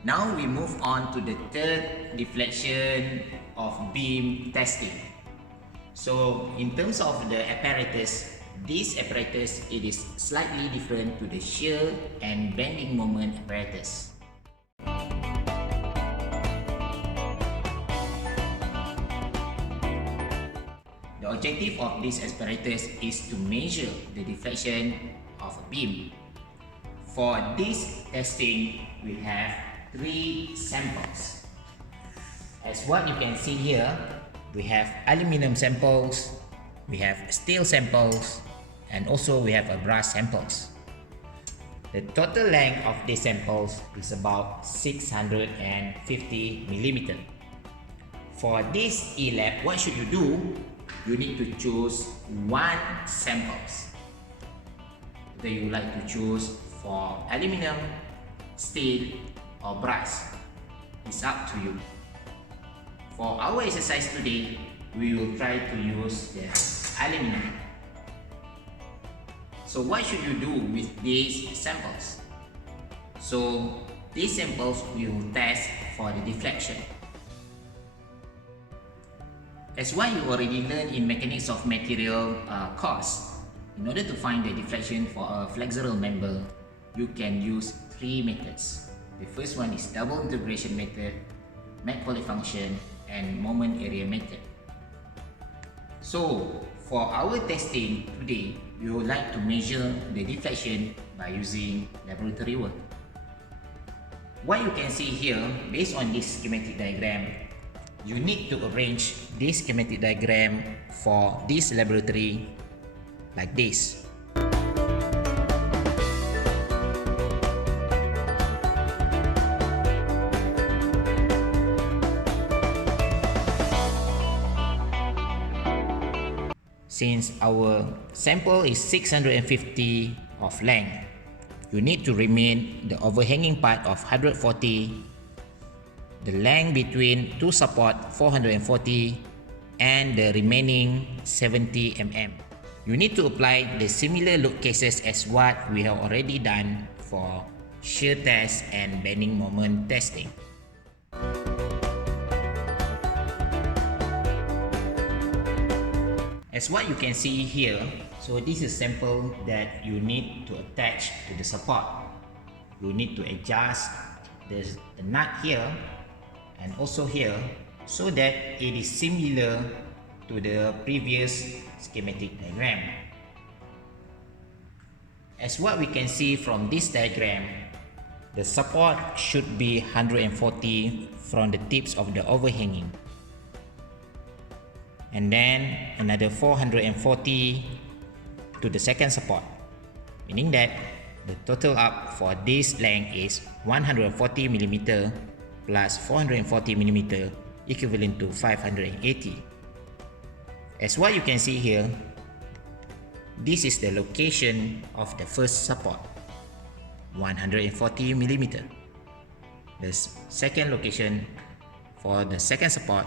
Now we move on to the third deflection of beam testing. So in terms of the apparatus, this apparatus it is slightly different to the shear and bending moment apparatus. The objective of this apparatus is to measure the deflection of a beam. For this testing, we have 3 samples. As what you can see here, we have aluminum samples, we have steel samples, and also we have a brass samples. The total length of these samples is about 650 mm. For this E-lab, what should you do? You need to choose 1 samples. Whether you like to choose for aluminum, steel, or brass, it's up to you. For our exercise today, we will try to use the aluminum. So what should you do with these samples? So these samples we will test for the deflection. As what you already learned in mechanics of material course, in order to find the deflection for a flexural member, you can use 3 methods. The first one is double integration method, Macaulay function, and moment area method. So for our testing today, we would like to measure the deflection by using laboratory work. What you can see here, based on this schematic diagram, you need to arrange this schematic diagram for this laboratory like this. Since our sample is 650 of length, you need to remain the overhanging part of 140, the length between two support 440, and the remaining 70 mm. You need to apply the similar load cases as what we have already done for shear test and bending moment testing. As what you can see here, so this is a sample that you need to attach to the support. You need to adjust the nut here and also here so that it is similar to the previous schematic diagram. As what we can see from this diagram, the support should be 140 from the tips of the overhanging, and then another 440 to the second support, meaning that the total up for this length is 140 mm plus 440 mm equivalent to 580. As what you can see here, this is the location of the first support, 140 mm. The second location for the second support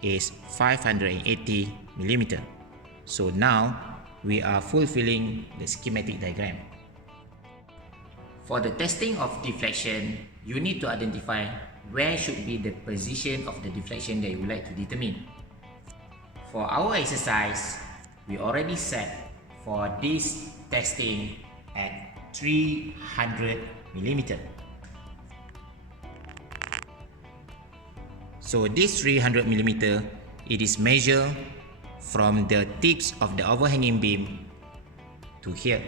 is 580 mm. So now we are fulfilling the schematic diagram. For the testing of deflection, you need to identify where should be the position of the deflection that you would like to determine. For our exercise, we already set for this testing at 300 mm. So this 300 mm, it is measured from the tips of the overhanging beam to here.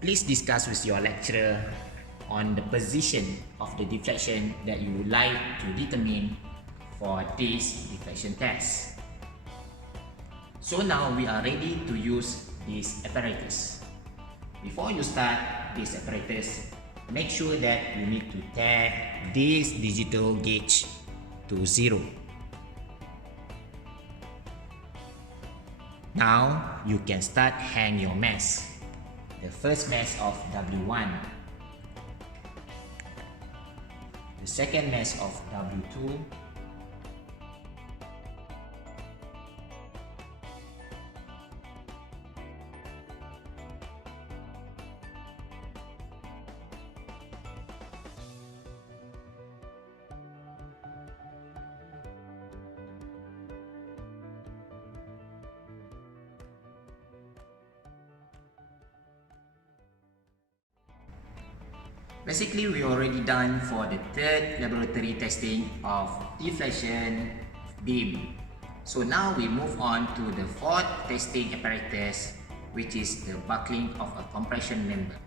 Please discuss with your lecturer on the position of the deflection that you would like to determine for this deflection test. So now we are ready to use this apparatus. Before you start this apparatus, make sure that you need to tap this digital gauge to 0. Now you can start hang your mesh. The first mesh of W1, the second mesh of W2, Basically, we already done for the third laboratory testing of deflection beam. So now we move on to the fourth testing apparatus, which is the buckling of a compression member.